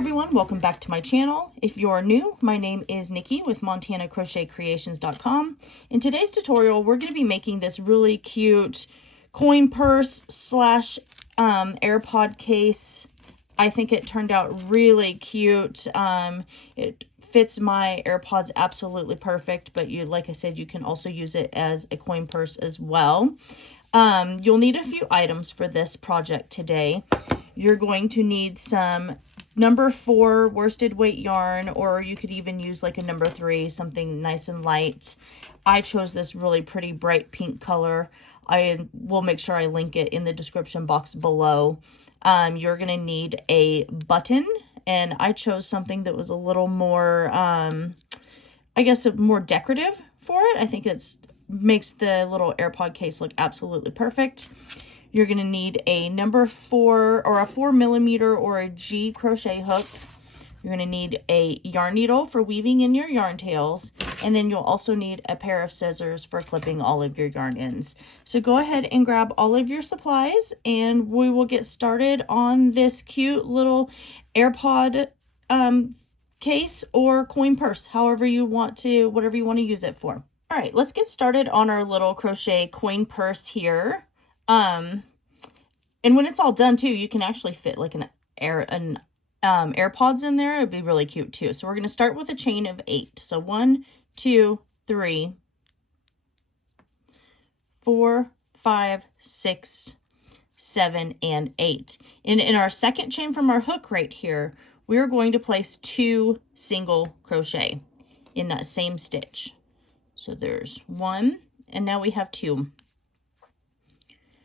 everyone, welcome back to my channel. If you're new, my name is Nikki with MontanaCrochetCreations.com. In today's tutorial, we're going to be making this really cute coin purse slash AirPod case. I think it turned out really cute. It fits my AirPods absolutely perfect, but like I said, you can also use it as a coin purse as well. You'll need a few items for this project today. You're going to need some number 4 worsted weight yarn, or you could even use like a number 3, something nice and light. I chose this really pretty bright pink color. I will make sure I link it in the description box below. You're going to need a button, and I chose something that was a little more, I guess, more decorative for it. I think it's makes the little AirPod case look absolutely perfect. You're going to need a number 4 or a 4mm or a G crochet hook. You're going to need a yarn needle for weaving in your yarn tails, and then you'll also need a pair of scissors for clipping all of your yarn ends. So go ahead and grab all of your supplies, and we will get started on this cute little AirPod case or coin purse, however you want to, whatever you want to use it for. All right, let's get started on our little crochet coin purse here. And when it's all done too, you can actually fit like an AirPods in there. It'd be really cute too. So we're going to start with a chain of 8. So 1, 2, 3, 4, 5, 6, 7, and 8. And in our second chain from our hook right here, we're going to place 2 single crochet in that same stitch. So there's 1, and now we have 2.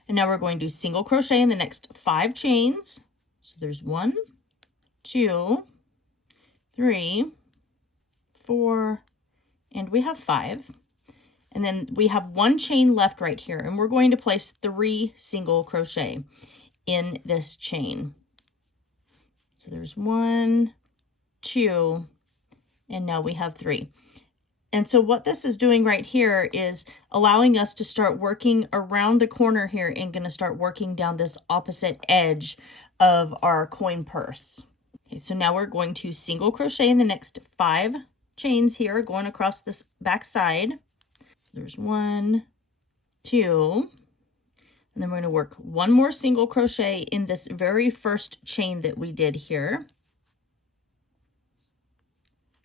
And now we're going to single crochet in the next 5 chains. So there's 1, 2, 3, 4, and we have 5. And then we have 1 chain left right here, and we're going to place 3 single crochet in this chain. So there's 1, 2, and now we have 3. And so what this is doing right here is allowing us to start working around the corner here and going to start working down this opposite edge of our coin purse. Okay, so now we're going to single crochet in the next 5 chains here, going across this back side. There's 1, 2, and then we're going to work 1 more single crochet in this very first chain that we did here.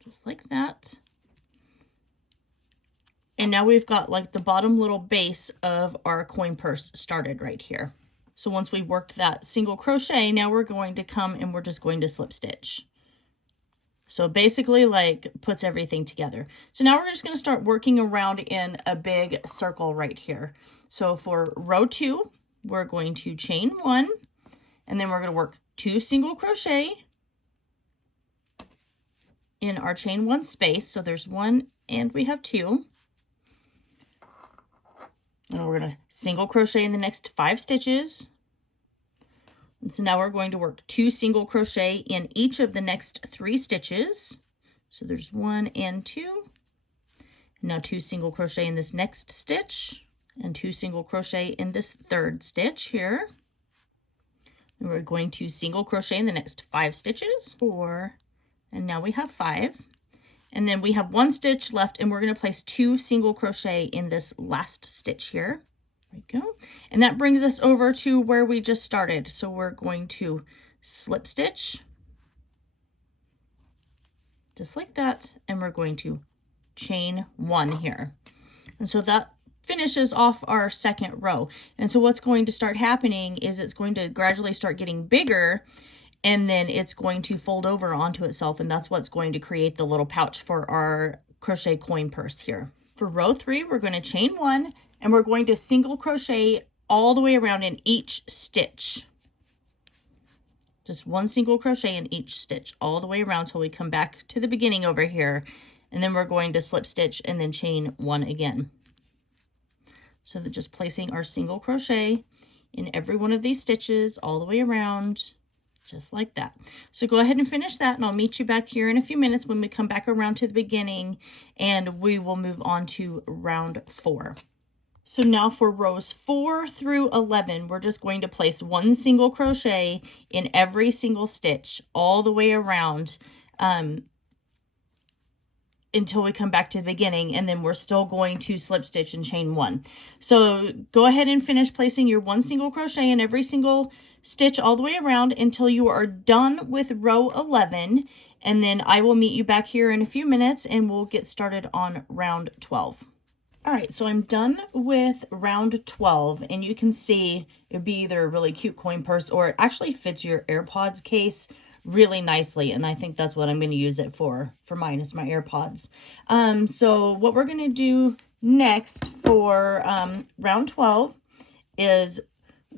Just like that. And now we've got like the bottom little base of our coin purse started right here. So once we worked that single crochet, now we're going to come and we're just going to slip stitch. So basically like puts everything together. So now we're just going to start working around in a big circle right here. So for row 2, we're going to chain 1, and then we're going to work 2 single crochet in our chain 1 space. So there's 1 and we have 2. And we're going to single crochet in the next 5 stitches. And so now we're going to work 2 single crochet in each of the next 3 stitches. So there's 1 and 2. And now 2 single crochet in this next stitch, and 2 single crochet in this 3rd stitch here. And we're going to single crochet in the next 5 stitches. 4, and now we have 5. And then we have 1 stitch left, and we're going to place 2 single crochet in this last stitch here. There we go. And that brings us over to where we just started. So we're going to slip stitch, just like that, and we're going to chain 1 here. And so that finishes off our second row. And so what's going to start happening is it's going to gradually start getting bigger, and then it's going to fold over onto itself, and that's what's going to create the little pouch for our crochet coin purse here. For row 3, we're going to chain 1, and we're going to single crochet all the way around in each stitch. Just 1 single crochet in each stitch all the way around till we come back to the beginning over here, and then we're going to slip stitch and then chain 1 again. So that just placing our single crochet in every one of these stitches all the way around, just like that. So go ahead and finish that, and I'll meet you back here in a few minutes when we come back around to the beginning, and we will move on to round 4. So now for rows 4 through 11, we're just going to place one single crochet in every single stitch all the way around until we come back to the beginning, and then we're still going to slip stitch and chain 1. So go ahead and finish placing your one single crochet in every single stitch all the way around until you are done with row 11, and then I will meet you back here in a few minutes and we'll get started on round 12. All right, so I'm done with round 12, and you can see it would be either a really cute coin purse or it actually fits your AirPods case really nicely, and I think that's what I'm going to use it for mine, is my AirPods. So what we're going to do next for round 12 is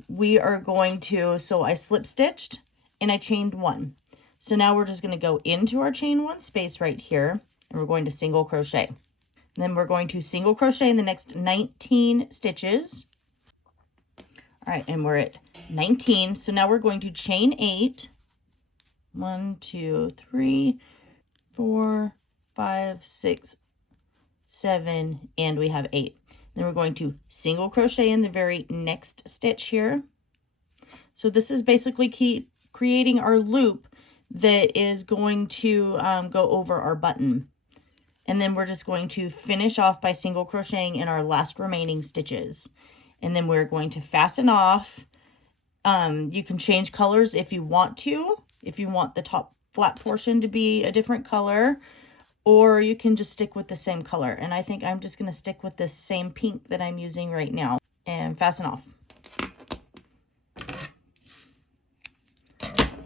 we are going to, so I slip stitched and I chained 1. So now we're just going to go into our chain 1 space right here, and we're going to single crochet. And then we're going to single crochet in the next 19 stitches. All right, and we're at 19. So now we're going to chain 8. 1, 2, 3, 4, 5, 6, 7, and we have 8. Then we're going to single crochet in the very next stitch here. So this is basically creating our loop that is going to go over our button. And then we're just going to finish off by single crocheting in our last remaining stitches. And then we're going to fasten off. You can change colors if you want to. If you want the top flat portion to be a different color, or you can just stick with the same color. And I think I'm just going to stick with this same pink that I'm using right now and fasten off.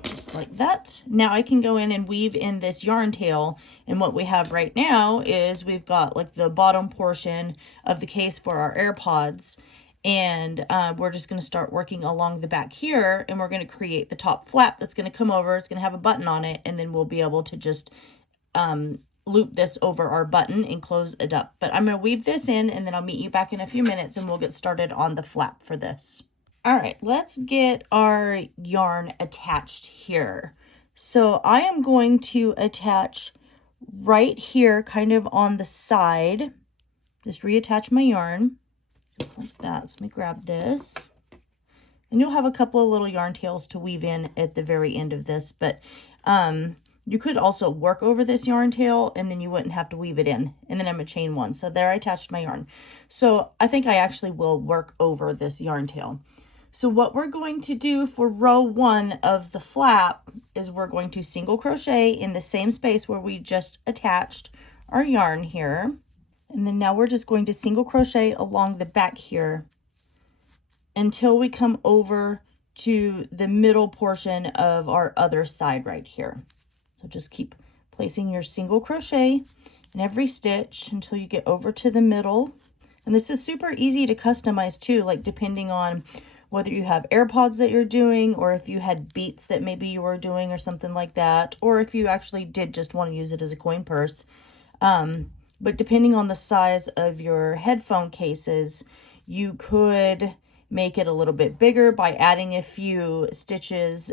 Just like that. Now I can go in and weave in this yarn tail, and what we have right now is we've got like the bottom portion of the case for our AirPods. And we're just going to start working along the back here, and we're going to create the top flap that's going to come over. It's going to have a button on it, and then we'll be able to just loop this over our button and close it up. But I'm going to weave this in, and then I'll meet you back in a few minutes, and we'll get started on the flap for this. All right, let's get our yarn attached here. So I am going to attach right here, kind of on the side. Just reattach my yarn. Just like that. So let me grab this. And you'll have a couple of little yarn tails to weave in at the very end of this, but you could also work over this yarn tail and then you wouldn't have to weave it in. And then I'm going to chain 1. So there I attached my yarn. So I think I actually will work over this yarn tail. So what we're going to do for row 1 of the flap is we're going to single crochet in the same space where we just attached our yarn here. And then now we're just going to single crochet along the back here until we come over to the middle portion of our other side right here. So just keep placing your single crochet in every stitch until you get over to the middle. And this is super easy to customize too, like depending on whether you have AirPods that you're doing, or if you had beats that maybe you were doing or something like that, or if you actually did just want to use it as a coin purse. But depending on the size of your headphone cases, you could make it a little bit bigger by adding a few stitches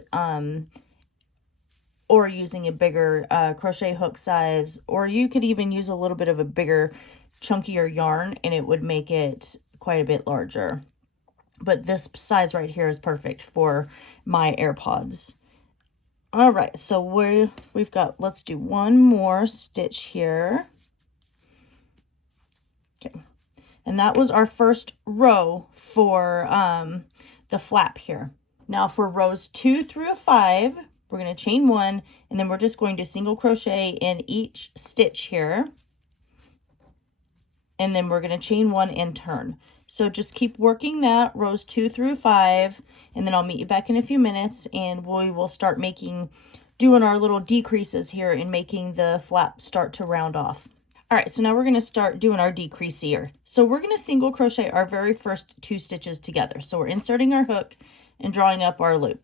or using a bigger crochet hook size, or you could even use a little bit of a bigger, chunkier yarn and it would make it quite a bit larger. But this size right here is perfect for my AirPods. All right, so we've got, let's do one more stitch here. Okay, and that was our first row for the flap here. Now for rows 2 through 5, we're going to chain 1, and then we're just going to single crochet in each stitch here. And then we're going to chain 1 and turn. So just keep working that, rows 2 through 5, and then I'll meet you back in a few minutes, and we will start doing our little decreases here and making the flap start to round off. All right, so now we're going to start doing our decrease here. So we're going to single crochet our very first 2 stitches together. So we're inserting our hook and drawing up our loop.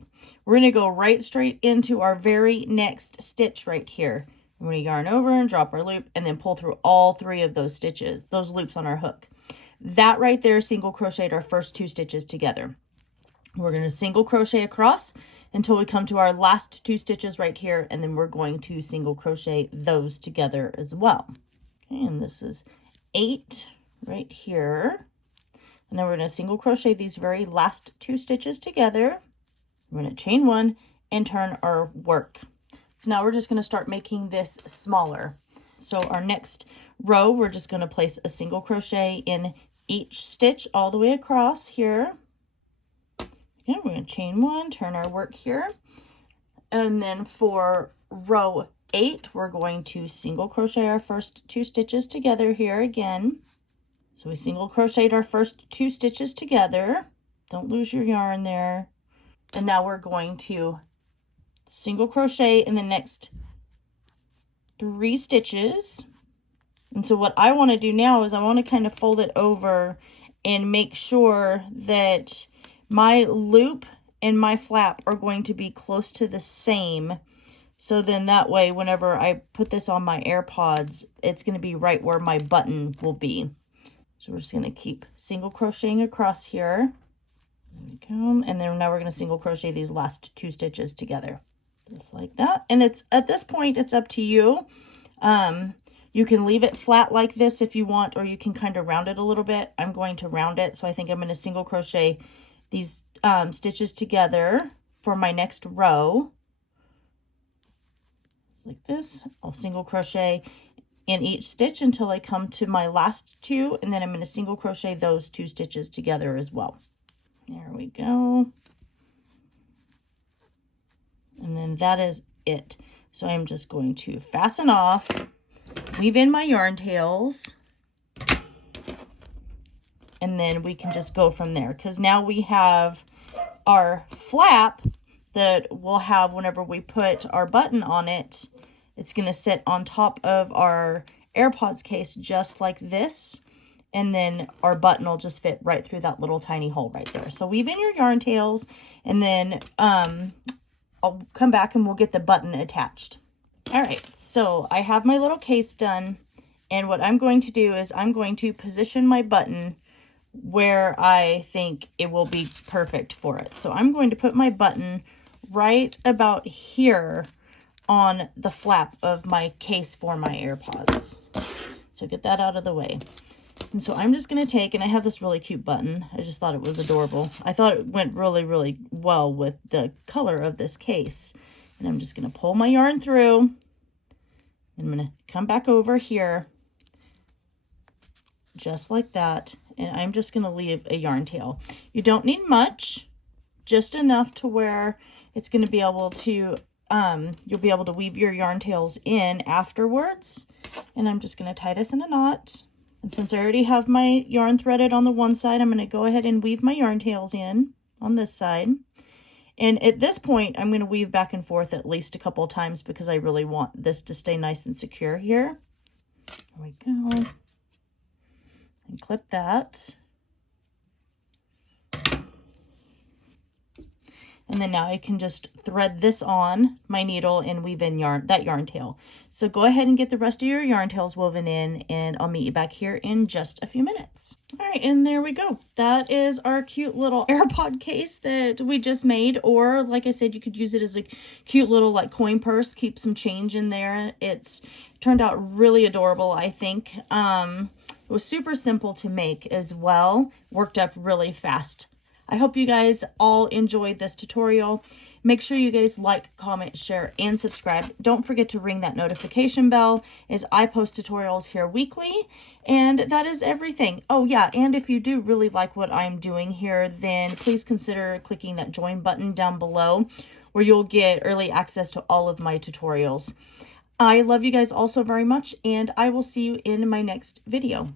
We're going to go right straight into our very next stitch right here. We're going to yarn over and drop our loop and then pull through all 3 of those stitches, those loops on our hook. That right there single crocheted our first 2 stitches together. We're going to single crochet across until we come to our last 2 stitches right here, and then we're going to single crochet those together as well. Okay, and this is 8 right here. And then we're going to single crochet these very last 2 stitches together. We're going to chain 1 and turn our work. So now we're just going to start making this smaller. So our next row, we're just going to place a single crochet in each stitch all the way across here. Okay, we're going to chain 1, turn our work here. And then for row 8, we're going to single crochet our first 2 stitches together here again. So we single crocheted our first 2 stitches together. Don't lose your yarn there. And now we're going to single crochet in the next 3 stitches. And so what I want to do now is I want to kind of fold it over and make sure that my loop and my flap are going to be close to the same. So then that way, whenever I put this on my AirPods, it's going to be right where my button will be. So we're just going to keep single crocheting across here. There we go. And then now we're going to single crochet these last 2 stitches together. Just like that. And it's at this point, it's up to you. You can leave it flat like this if you want, or you can kind of round it a little bit. I'm going to round it. So I think I'm going to single crochet these stitches together for my next row. Just like this. I'll single crochet in each stitch until I come to my last 2, and then I'm going to single crochet those 2 stitches together as well. There we go. And then that is it. So I'm just going to fasten off, weave in my yarn tails, and then we can just go from there, because now we have our flap that we'll have whenever we put our button on it. It's going to sit on top of our AirPods case just like this, and then our button will just fit right through that little tiny hole right there. So weave in your yarn tails, and then I'll come back and we'll get the button attached. All right, so I have my little case done, and what I'm going to do is I'm going to position my button where I think it will be perfect for it. So I'm going to put my button right about here on the flap of my case for my AirPods. So get that out of the way. And so I'm just going to take, and I have this really cute button. I just thought it was adorable. I thought it went really, really well with the color of this case. And I'm just going to pull my yarn through. And I'm going to come back over here just like that. And I'm just going to leave a yarn tail. You don't need much, just enough to where it's going to be able to, you'll be able to weave your yarn tails in afterwards. And I'm just going to tie this in a knot. And since I already have my yarn threaded on the one side, I'm going to go ahead and weave my yarn tails in on this side. And at this point, I'm going to weave back and forth at least a couple of times because I really want this to stay nice and secure here. There we go. And clip that. And then now I can just thread this on my needle and weave in that yarn tail. So go ahead and get the rest of your yarn tails woven in, and I'll meet you back here in just a few minutes. All right, and there we go. That is our cute little AirPod case that we just made, or like I said, you could use it as a cute little like coin purse, keep some change in there. It's turned out really adorable, I think. It was super simple to make as well, worked up really fast. I hope you guys all enjoyed this tutorial. Make sure you guys like, comment, share, and subscribe. Don't forget to ring that notification bell as I post tutorials here weekly. And that is everything. Oh yeah, and if you do really like what I'm doing here, then please consider clicking that join button down below where you'll get early access to all of my tutorials. I love you guys all so very much, and I will see you in my next video.